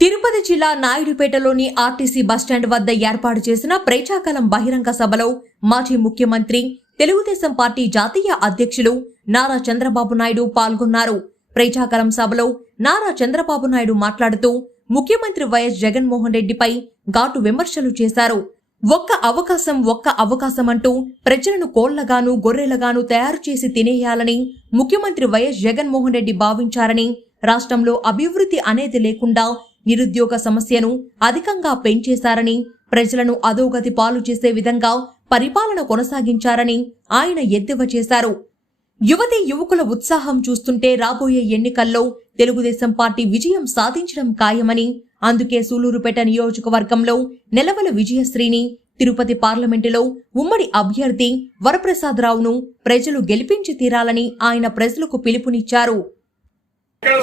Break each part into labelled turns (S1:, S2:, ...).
S1: తిరుపతి జిల్లా నాయుడుపేటలోని RTC bus stand వద్ద ఏర్పాటు చేసిన ప్రేక్షాకలం బహిరంగ సభలో మాజీ ముఖ్యమంత్రి తెలుగుదేశం పార్టీ జాతీయ అధ్యక్షులు నారా చంద్రబాబు నాయుడు పాల్గొన్నారు. ప్రేక్షాకలం సభలో నారా చంద్రబాబు నాయుడు మాట్లాడుతూ ముఖ్యమంత్రి వైఎస్ జగన్మోహన్ రెడ్డిపై ఘాటు విమర్శలు చేశారు. ఒక్క అవకాశం ఒక్క అవకాశం అంటూ ప్రజలను కోళ్ళగాను గొర్రెలగాను తయారు చేసి తినేయాలని ముఖ్యమంత్రి వైఎస్ జగన్మోహన్ రెడ్డి భావించారని రాష్ట్రంలో అభివృద్ధి అనేది లేకుండా నిరుద్యోగ సమస్యను అధికంగా పెంచేశారని ప్రజలను అధోగతి పాలు చేసే విధంగా పరిపాలన కొనసాగించారని ఆయన ఎద్దేవా చేశారు. యువతి యువకుల ఉత్సాహం చూస్తుంటే రాబోయే ఎన్నికల్లో తెలుగుదేశం పార్టీ విజయం సాధించడం ఖాయమని అందుకే సూలూరుపేట నియోజకవర్గంలో నెలవల విజయశ్రీని తిరుపతి పార్లమెంటులో ఉమ్మడి అభ్యర్థి వరప్రసాదరావును ప్రజలు గెలిపించి తీరాలని ఆయన ప్రజలకు పిలుపునిచ్చారు.
S2: ఇక్కడ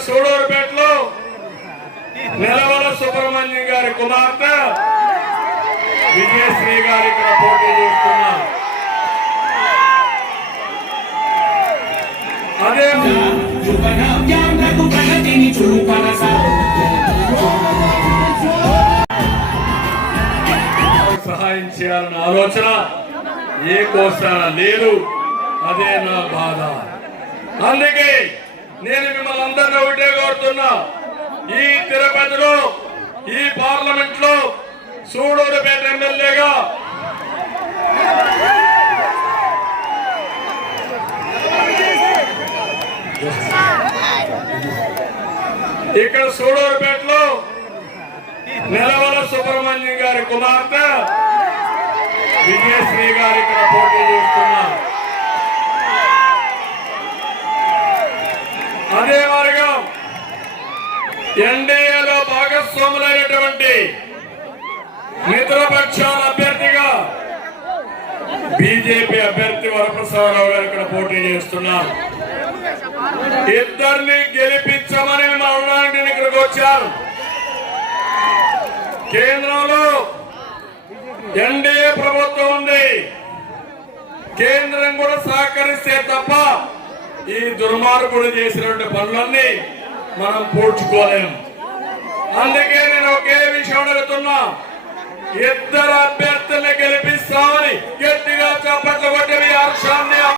S2: నెలవల సుబ్రహ్మణ్యం గారి కుమార్తె విజయశ్రీ గారు ఇక్కడ పోటీ చేస్తున్నారు అదే
S3: చూపన
S2: సహాయం చేయాలన్న ఆలోచన ఏ కోసాన లేదు అదే నా బాధ. అందుకే నేను మిమ్మల్ని అందరినీ ఒకటే కోరుతున్నా. ఈ తిరుపతిలో ఈ పార్లమెంట్లో సూడూరుపేట ఎమ్మెల్యేగా ఇక్కడ సూడూరుపేటలో నెలవల సుబ్రహ్మణ్యం గారి కుమార్తె విజయశ్రీ గారు ఇక్కడ పోటీ చేస్తున్నారు అదే మాదిరిగా ఎన్డీఏలో భాగస్వాములైనటువంటి మిత్రపక్షాల అభ్యర్థిగా బీజేపీ అభ్యర్థి వరప్రసాదరావు గారు ఇక్కడ పోటీ చేస్తున్నారు ఇద్దరిని గెలిపించమని మేము అనడానికి ఇక్కడికి వచ్చారు. కేంద్రంలో ఎన్డీఏ ప్రభుత్వం ఉంది. కేంద్రం కూడా సహకరిస్తే తప్ప ఈ దుర్మార్గుడు చేసినటువంటి పనులన్నీ మనం పూడ్చుకోలేము అందుకే నేను ఒకే విషయం అడుగుతున్నా. ఇద్దరు అభ్యర్థుల్ని గెలిపిస్తామని